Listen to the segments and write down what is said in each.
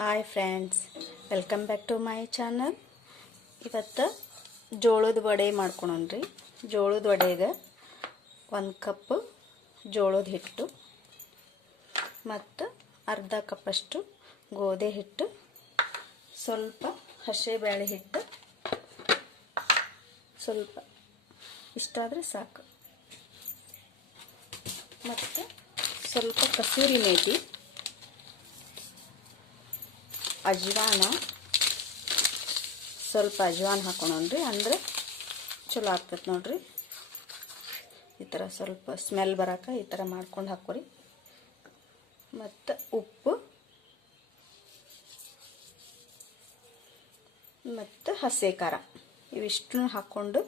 Hi friends, welcome back to my channel. ಇವತ್ತು ಜೋಳದ ವಡೆ ಮಾಡ್ಕೊಳೋಣ್ರಿ. ಜೋಳದ ವಡೆಗೆ 1 ಕಪ್ ಜೋಳದ ಹಿಟ್ಟು ಮತ್ತು ಅರ್ಧ ಕಪ್ಪಷ್ಟು ಗೋಧಿ ಹಿಟ್ಟು, ಸ್ವಲ್ಪ ಹಸಿಬೇಳೆ ಹಿಟ್ಟು, ಸ್ವಲ್ಪ ಇಷ್ಟಾದರೆ ಸಾಕು, ಮತ್ತು ಸ್ವಲ್ಪ ಕಸೂರಿ ಮೇಥಿ, ಅಜ್ವಾನ, ಸ್ವಲ್ಪ ಅಜ್ವಾನ ಹಾಕೋಣನ್ರಿ, ಅಂದರೆ ಚಲೋ ಆಗ್ತದೆ ನೋಡ್ರಿ. ಈ ಥರ ಸ್ವಲ್ಪ ಸ್ಮೆಲ್ ಬರಾಕ ಈ ಥರ ಮಾಡ್ಕೊಂಡು ಹಾಕೋರಿ. ಮತ್ತು ಉಪ್ಪು ಮತ್ತು ಹಸಿ ಖಾರ ಇವಿಷ್ಟನ್ನು ಹಾಕ್ಕೊಂಡು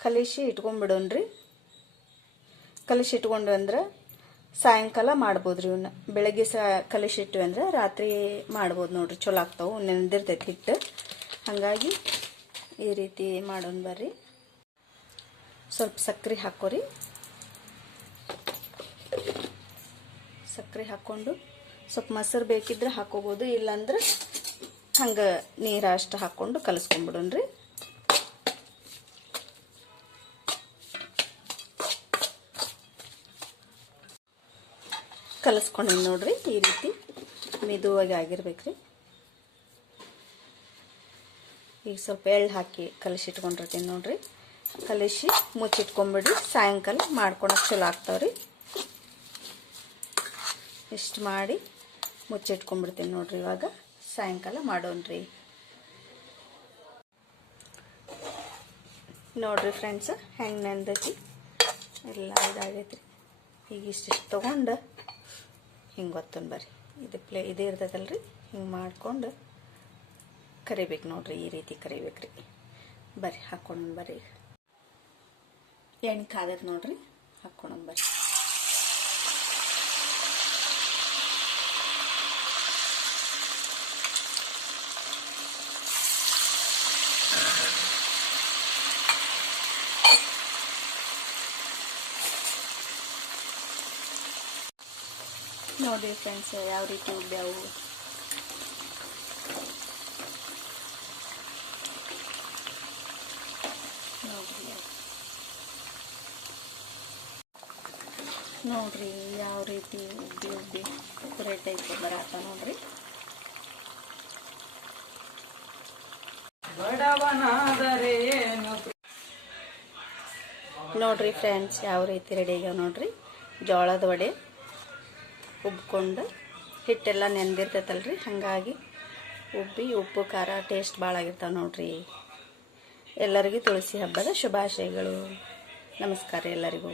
ಕಲಿಸಿ ಇಟ್ಕೊಂಡ್ಬಿಡೋಣ್ರಿ. ಕಲಿಸಿ ಇಟ್ಕೊಂಡು ಅಂದ್ರೆ ಸಾಯಂಕಾಲ ಮಾಡ್ಬೋದ್ರಿ. ಇವನ್ನ ಬೆಳಗ್ಗೆ ಕಲಿಸಿಟ್ವಿ ಅಂದ್ರೆ ರಾತ್ರಿ ಮಾಡ್ಬೋದು ನೋಡ್ರಿ, ಚಲೋ ಆಗ್ತಾವೆ, ನೆನೆದಿರ್ತೈತಿ ಹಿಟ್ಟು. ಹಾಗಾಗಿ ಈ ರೀತಿ ಮಾಡೋಣ ಬರ್ರಿ. ಸ್ವಲ್ಪ ಸಕ್ಕರೆ ಹಾಕೋರಿ. ಸಕ್ಕರೆ ಹಾಕ್ಕೊಂಡು ಸ್ವಲ್ಪ ಮೊಸರು ಬೇಕಿದ್ರೆ ಹಾಕೋಬೋದು, ಇಲ್ಲಾಂದ್ರೆ ಹಂಗೆ ನೀರು ಅಷ್ಟು ಹಾಕ್ಕೊಂಡು ಕಲಿಸ್ಕೊಂಡ್ಬಿಡೋಣ್ರಿ. ಕಲಿಸ್ಕೊಂಡೇನಿ ನೋಡ್ರಿ, ಈ ರೀತಿ ಮೆದುವಾಗಿ ಆಗಿರ್ಬೇಕ್ರಿ. ಈಗ ಸ್ವಲ್ಪ ಎಳ್ಳು ಹಾಕಿ ಕಲಿಸಿಟ್ಕೊಂಡಿರ್ತೀನಿ ನೋಡ್ರಿ. ಕಲಿಸಿ ಮುಚ್ಚಿಟ್ಕೊಂಡ್ಬಿಡ್ರಿ, ಸಾಯಂಕಾಲ ಮಾಡ್ಕೊಳಕ್ಕೆ ಚಲೋ ಆಗ್ತಾವ್ರಿ. ಇಷ್ಟು ಮಾಡಿ ಮುಚ್ಚಿಟ್ಕೊಂಡ್ಬಿಡ್ತೀನಿ ನೋಡ್ರಿ. ಇವಾಗ ಸಾಯಂಕಾಲ ಮಾಡೋಣ್ರಿ. ನೋಡ್ರಿ ಫ್ರೆಂಡ್ಸ್, ಹೆಂಗೆ ನೆಂದೈತಿ, ಎಲ್ಲ ಇದಾಗೈತ್ರಿ. ಈಗ ಇಷ್ಟಿಷ್ಟು ತೊಗೊಂಡು ಹಿಂಗೆ ಗೊತ್ತನ್ ಬರ್ರಿ, ಇದೇ ಇರ್ತೈತಲ್ರಿ, ಹಿಂಗೆ ಮಾಡ್ಕೊಂಡು ಕರಿಬೇಕು ನೋಡ್ರಿ. ಈ ರೀತಿ ಕರಿಬೇಕ್ರಿ. ಬರ್ರಿ ಹಾಕ್ಕೊಂಡು ಬರ್ರಿ. ಎಣ್ಣೆ ಕಾದೈತೆ ನೋಡ್ರಿ, ಹಾಕ್ಕೊಂಡು ಬರ್ರಿ. ನೋಡಿರಿ ಫ್ರೆಂಡ್ಸ್, ಯಾವ ರೀತಿ ಉಬ್ಬ್ಯಾವು. ನೋಡ್ರಿ ಯಾವ ರೀತಿ ಉಬ್ಬಿ ಉಬ್ಬಿ ರೆಡ್ ಐತೆ ಬರಾತ ನೋಡ್ರಿ. ನೋಡ್ರಿ ಫ್ರೆಂಡ್ಸ್, ಯಾವ ರೀತಿ ರೆಡಿ ಆಗ್ಯಾವ ನೋಡ್ರಿ. ಜೋಳದ ವಡೆ ಉಬ್ಕೊಂಡು ಹಿಟ್ಟೆಲ್ಲ ನೆಂದಿರ್ತೈತಲ್ರಿ, ಹಾಗಾಗಿ ಉಬ್ಬಿ ಉಪ್ಪು ಖಾರ ಟೇಸ್ಟ್ ಭಾಳ ಆಗಿರ್ತಾವೆ ನೋಡ್ರಿ. ಎಲ್ಲರಿಗೂ ತುಳಸಿ ಹಬ್ಬದ ಶುಭಾಶಯಗಳು. ನಮಸ್ಕಾರ ಎಲ್ಲರಿಗೂ.